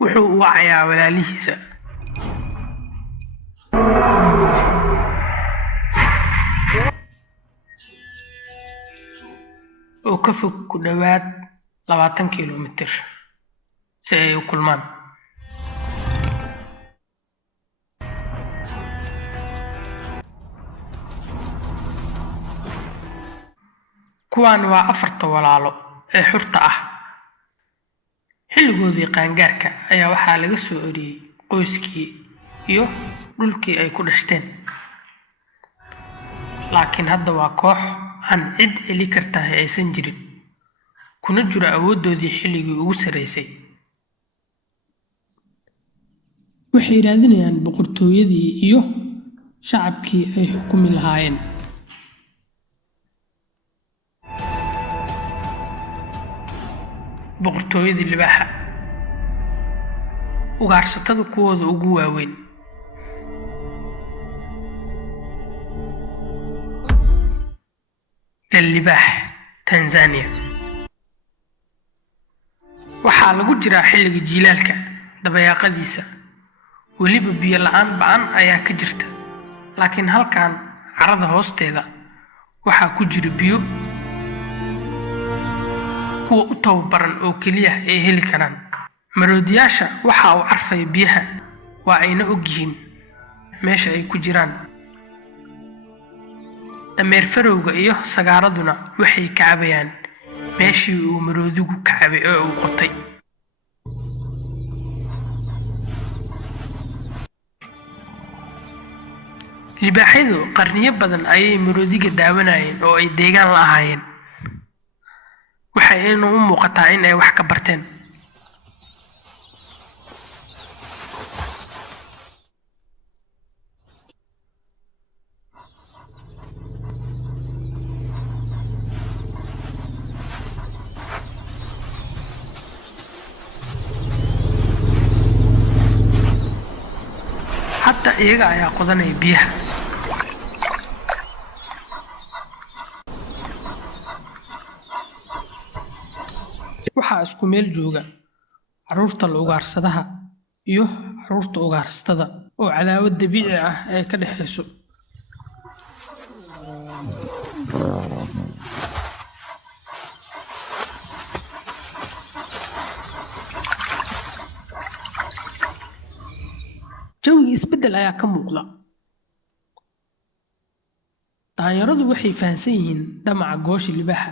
wuxuu u wacayaa walaalihiisa oo ka fog ku dhowaad 20 kiiloomitir si ay u kulmaan. kuwaan waa 4 walaalo ee xurta ah. xilligoodii qaangaarka ayaa waxaa laga soo oriyey qoyskii iyo dhulkii ay ku dhashteen. laakiin hadda waa koox aan cid celi kartaa aysan jirin, kuna jira awooddoodii xilligii ugu sarreysay. waxay raadinayaan boqortooyadii iyo shacabkii ay xukumi lahaayeen. boqortooyadii libaaxa, ugaarsatada kuwooda ugu waaweyn. galibaax, Tanzania. waxaa lagu jiraa xilliga jiilaalka dabayaaqadiisa, weliba biyo la'aan ba'an ayaa ka jirta. laakiin halkan carrada hoosteeda waxaa ku jira biyo kuwa u tababaran oo keliya ay heli karaan. maroodiyaasha waxa uu carfaya biyaha, waa ayna ogyihiin meesha ay ku jiraan. dameer farowga iyo sagaaraduna waxay ka cabayaan meeshii uu maroodigu ka cabay oo uu qotay. libaaxyadu qarniyo badan ayay maroodiga daawanayeen oo ay deegaan la ahaayeen. waxayna u muuqataa in ay wax ka barteen. hadda iyaga ayaa qodanaya biyaha. waxaa isku meel jooga carruurta la ugaarsadaha iyo carruurta ugaarsatada oo cadaawad dabiici ah ay ka dhexayso. jawiga isbeddel ayaa ka muuqda. daanyaradu waxay fahansan yihiin damaca goosha libaaxa.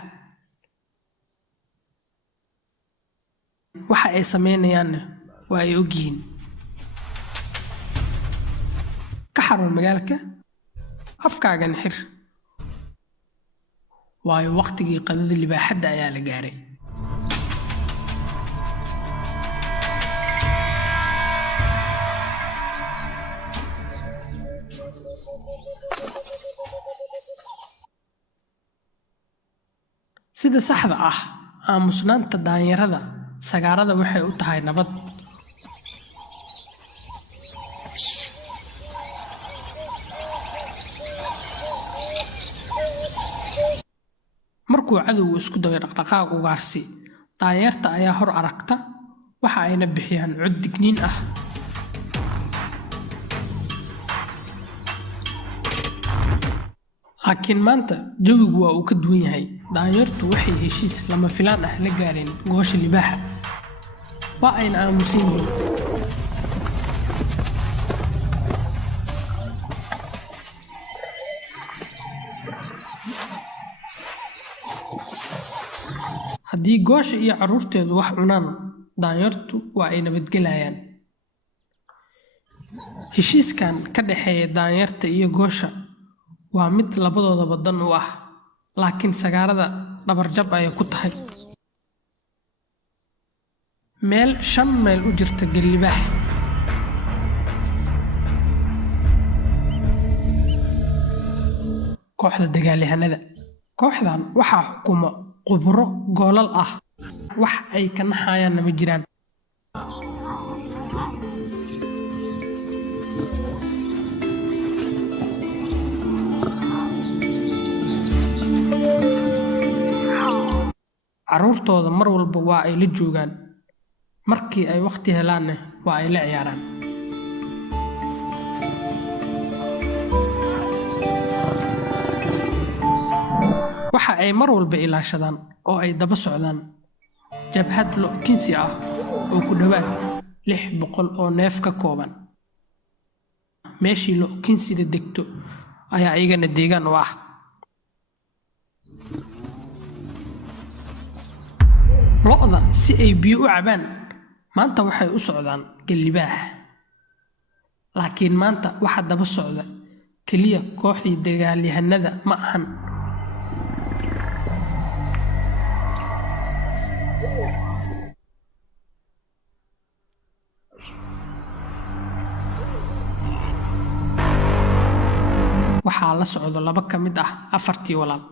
waxa ay sameynayaanna waa ay ogyihiin. ka xarun magaalka, afkaagan xir, waayo waqtigii qadada libaaxadda ayaa la gaaray. sida saxda ah, aamusnaanta daanyarada sagaarada waxay u tahay nabad. markuu cadowgu isku dayo dhaqdhaqaaq ugaarsi, daanyarta ayaa hor aragta, waxa ayna bixiyaan cod digniin ah. laakiin maanta jawigu waa uu ka duwan yahay. daanyartu waxay heshiis lama filaan ah la gaareen goosha libaaxa, waa ayna aamusan yihiin. haddii goosha iyo carruurteedu wax cunaan, daanyartu waa ay nabadgelayaan. heshiiskan ka dhexeeya daanyarta iyo goosha waa mid labadoodaba dan u ah, laakiin sagaarada dhabarjab ayay ku tahay. meel 5 mayl u jirta galibaax, kooxda dagaalyahanada. kooxdan waxaa xukuma khuburo goolal ah, wax ay ka naxayaanna ma jiraan. carruurtooda mar walba waa ay la joogaan, markii ay waqti helaanna waa ay la ciyaaraan. waxa ay mar walba ilaashadaan oo ay daba socdaan jabhad lo-kinsi ah oo ku dhowaad 600 oo neef ka kooban. meeshii lo-kinsida degto ayaa iyagana deegaan u ah. lo'da si ay biyo u cabaan maanta waxay u socdaan galibaax, laakiin maanta waxa daba socda keliya kooxdii dagaalyahanada ma ahan. waxaa la socdo 2 ka mid ah 4tii walaal.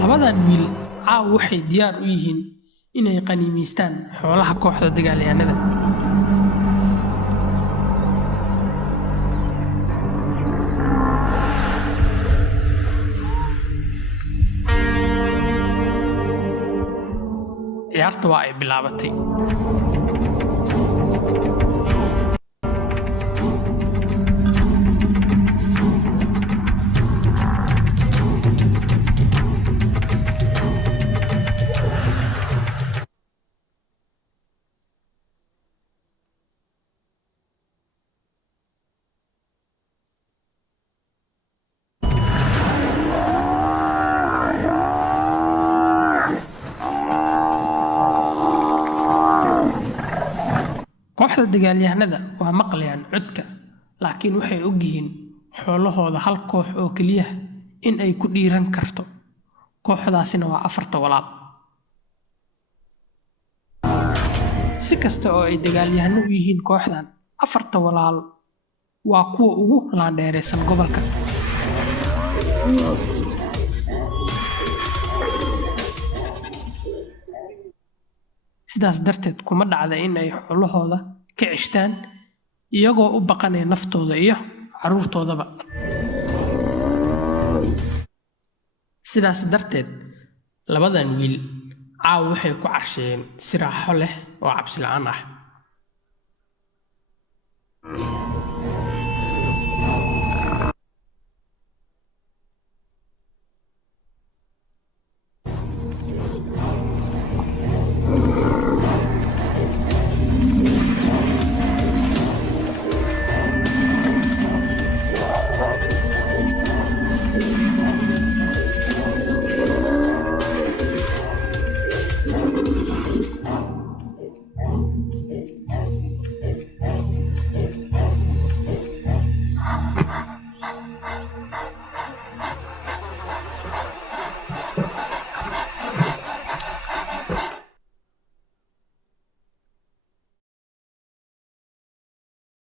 labadan wiil caaw waxay diyaar u yihiin inay qaniimaystaan xoolaha kooxda dagaalyahanada. ciyaarta waa ay bilaabatay. kooxda dagaalyahanada waa maqlayaan codka, laakiin waxay ogyihiin xoolahooda hal koox oo keliya in ay ku dhiiran karto. kooxdaasina waa 4 walaal. si kasta oo ay dagaalyahano u yihiin kooxdan, 4 walaal waa kuwa ugu laandheeraysan gobolka. sidaas darteed kuma dhacda in ay xoolahooda ka ceshtaan iyagoo u baqanaya naftooda iyo carruurtoodaba. sidaas darteed labadan wiil caaw waxay ku carsheen si raaxo leh oo cabsi la'aan ah.